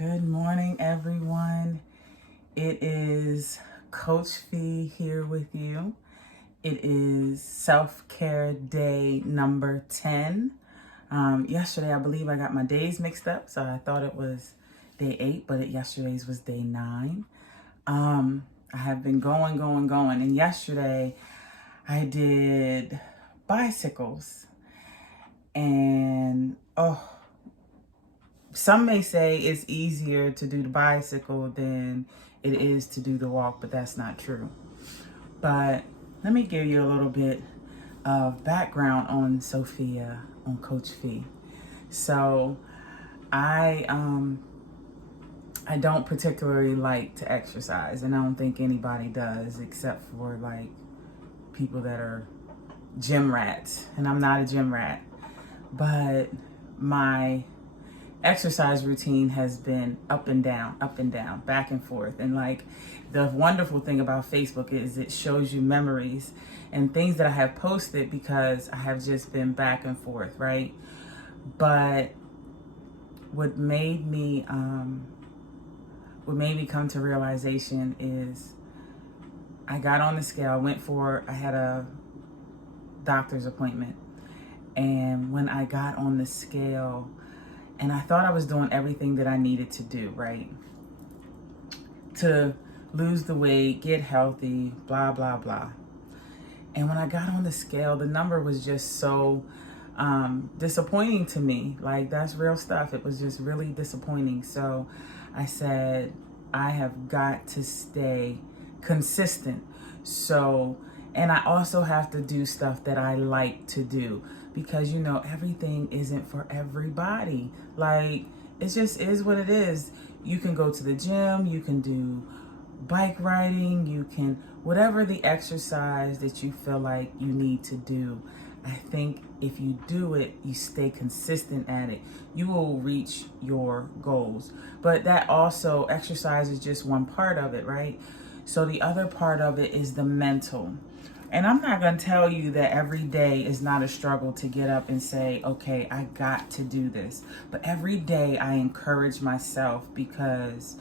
Good morning, everyone. It is Coach Phee here with you. It is self-care day number 10. Yesterday, I believe I got my days mixed up, so I thought it was day 8, but yesterday's was day 9. I have been going, and yesterday I did bicycles, and some may say it's easier to do the bicycle than it is to do the walk, but that's not true. But let me give you a little bit of background on Sophia, on Coach Phee. So I don't particularly like to exercise, and I don't think anybody does except for like people that are gym rats, and I'm not a gym rat. But my exercise routine has been up and down, back and forth. And like the wonderful thing about Facebook is it shows you memories and things that I have posted because I have just been back and forth, right? But what made me come to realization is I got on the scale. I had a doctor's appointment, and when I got on the scale, and I thought I was doing everything that I needed to do, right? To lose the weight, get healthy, blah, blah, blah. And when I got on the scale, the number was just so disappointing to me. Like, that's real stuff. It was just really disappointing. So I said, I have got to stay consistent. So, and I also have to do stuff that I like to do, because everything isn't for everybody. Like, it just is what it is. You can go to the gym, you can do bike riding, you can, whatever the exercise that you feel like you need to do. I think if you do it, you stay consistent at it, you will reach your goals. But that also, exercise is just one part of it, right? So the other part of it is the mental. And I'm not going to tell you that every day is not a struggle to get up and say, okay, I got to do this. But every day I encourage myself, because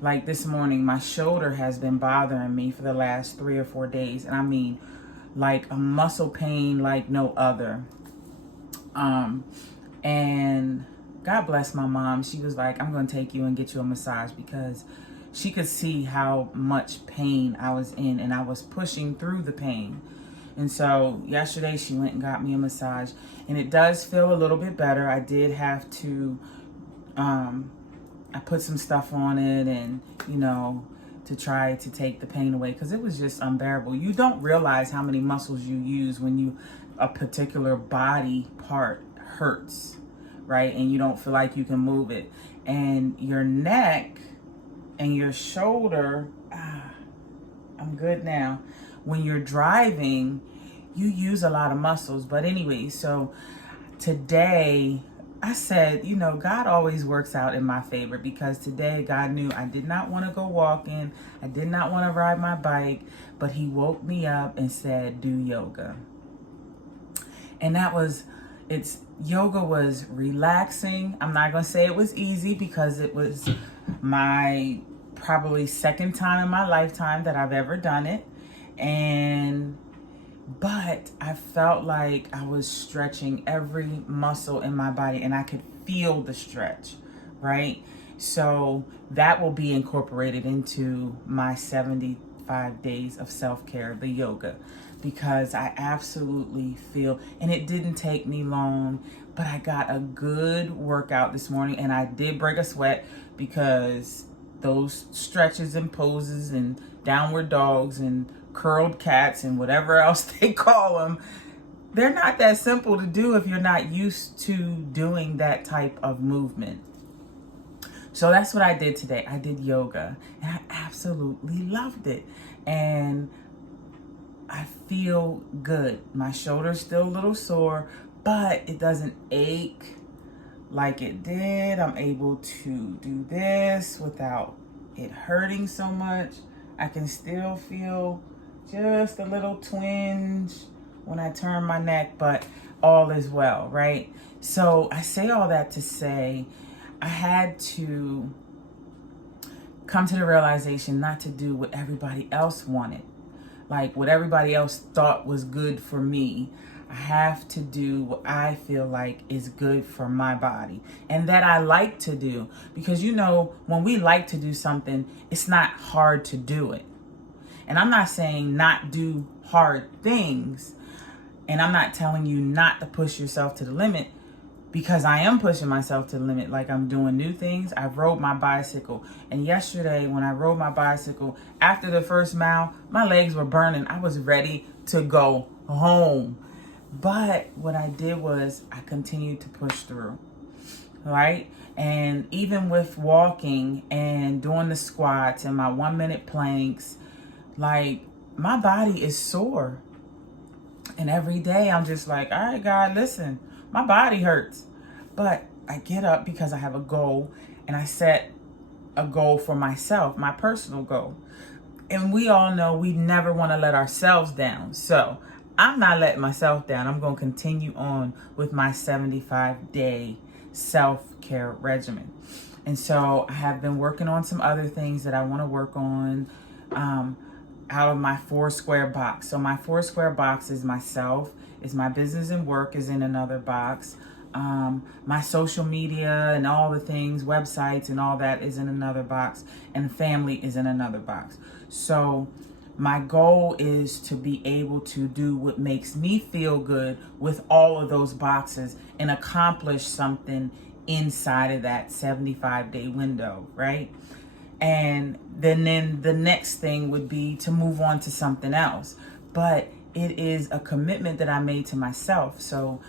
like this morning, my shoulder has been bothering me for the last 3 or 4 days. And I mean, like a muscle pain like no other. And God bless my mom. She was like, I'm going to take you and get you a massage, because she could see how much pain I was in, and I was pushing through the pain. And so yesterday she went and got me a massage, and it does feel a little bit better. I did have to, I put some stuff on it, and, to try to take the pain away, because it was just unbearable. You don't realize how many muscles you use when a particular body part hurts, right? And you don't feel like you can move it. And your neck and your shoulder, I'm good now. When you're driving, you use a lot of muscles. But anyway, so today I said, God always works out in my favor, because today God knew I did not want to go walking. I did not want to ride my bike, but he woke me up and said, do yoga. And yoga was relaxing. I'm not going to say it was easy, because it was my probably second time in my lifetime that I've ever done it. But I felt like I was stretching every muscle in my body, and I could feel the stretch, right? So that will be incorporated into my 75 days of self-care, the yoga, because I absolutely feel, and it didn't take me long, but I got a good workout this morning, and I did break a sweat, because those stretches and poses and downward dogs and curled cats and whatever else they call them, they're not that simple to do if you're not used to doing that type of movement. So that's what I did today. I did yoga, and I absolutely loved it. And I feel good. My shoulder's still a little sore, but it doesn't ache like it did. I'm able to do this without it hurting so much. I can still feel just a little twinge when I turn my neck, but all is well, right? So I say all that to say I had to come to the realization not to do what everybody else wanted, like what everybody else thought was good for me. I have to do what I feel like is good for my body and that I like to do. Because when we like to do something, it's not hard to do it. And I'm not saying not do hard things. And I'm not telling you not to push yourself to the limit, because I am pushing myself to the limit. Like, I'm doing new things. I rode my bicycle. And yesterday when I rode my bicycle, after the first mile, my legs were burning. I was ready to go home. But what I did was I continued to push through, right? And even with walking and doing the squats and my 1-minute planks, like, my body is sore. And every day I'm just like, all right, God, listen, my body hurts. But I get up because I have a goal, and I set a goal for myself, my personal goal. And we all know we never want to let ourselves down. So I'm not letting myself down. I'm going to continue on with my 75-day self-care regimen. And so I have been working on some other things that I want to work on out of my 4-square box. So my 4-square box is myself, is my business and work is in another box. My social media and all the things, websites and all that is in another box. And family is in another box. So my goal is to be able to do what makes me feel good with all of those boxes and accomplish something inside of that 75-day window, right? And then the next thing would be to move on to something else. But it is a commitment that I made to myself. So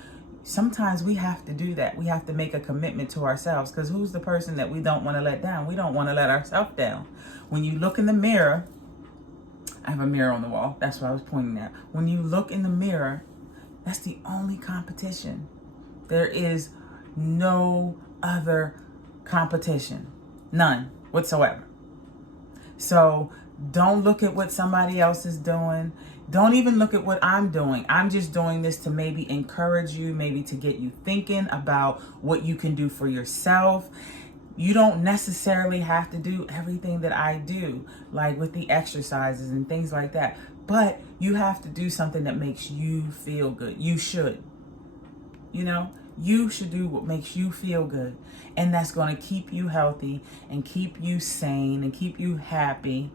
sometimes we have to do that. We have to make a commitment to ourselves, because who's the person that we don't want to let down? We don't want to let ourselves down. When you look in the mirror, I have a mirror on the wall. That's what I was pointing at. When you look in the mirror, that's the only competition. There is no other competition. None whatsoever. So don't look at what somebody else is doing. Don't even look at what I'm doing. I'm just doing this to maybe encourage you, maybe to get you thinking about what you can do for yourself. You don't necessarily have to do everything that I do, like with the exercises and things like that. But you have to do something that makes you feel good. You should. You should do what makes you feel good. And that's going to keep you healthy and keep you sane and keep you happy.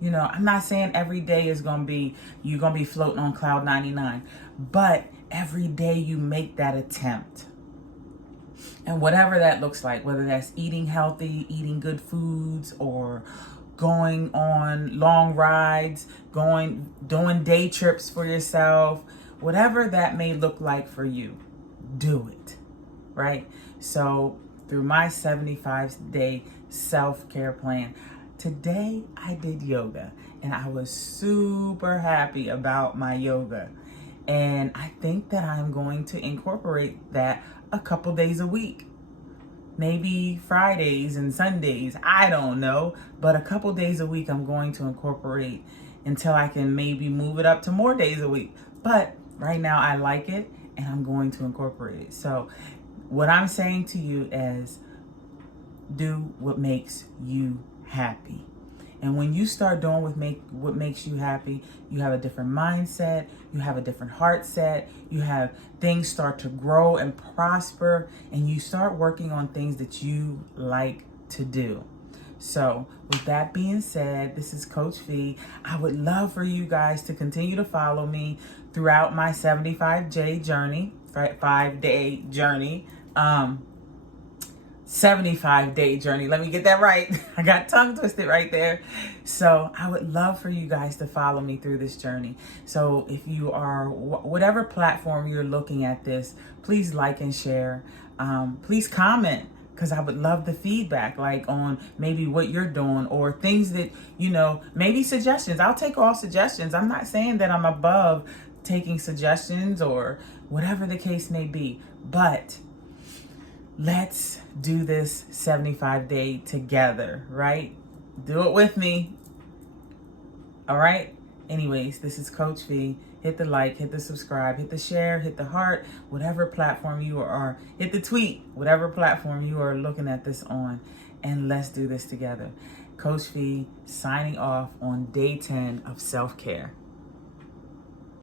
I'm not saying every day is going to be, you're going to be floating on cloud 99. But every day you make that attempt. And whatever that looks like, whether that's eating healthy, eating good foods, or going on long rides, doing day trips for yourself, whatever that may look like for you, do it, right? So through my 75-day self-care plan, today I did yoga, and I was super happy about my yoga. And I think that I'm going to incorporate that a couple days a week. Maybe Fridays and Sundays, I don't know. But a couple days a week I'm going to incorporate until I can maybe move it up to more days a week. But right now I like it, and I'm going to incorporate it. So what I'm saying to you is, do what makes you happy. And when you start doing what makes you happy, you have a different mindset, you have a different heart set, you have things start to grow and prosper, and you start working on things that you like to do. So with that being said, this is Coach Phee. I would love for you guys to continue to follow me throughout my 75-day journey, 5-day journey. 75-day journey. Let me get that right. I got tongue twisted right there. So I would love for you guys to follow me through this journey. So if you are, whatever platform you're looking at this, please like and share. Please comment, because I would love the feedback, like on maybe what you're doing or things that, maybe suggestions. I'll take all suggestions. I'm not saying that I'm above taking suggestions or whatever the case may be, but let's do this 75-day together, right? Do it with me. All right? Anyways, this is Coach Phee. Hit the like, hit the subscribe, hit the share, hit the heart, whatever platform you are. Hit the tweet, whatever platform you are looking at this on. And let's do this together. Coach Phee signing off on day 10 of self-care.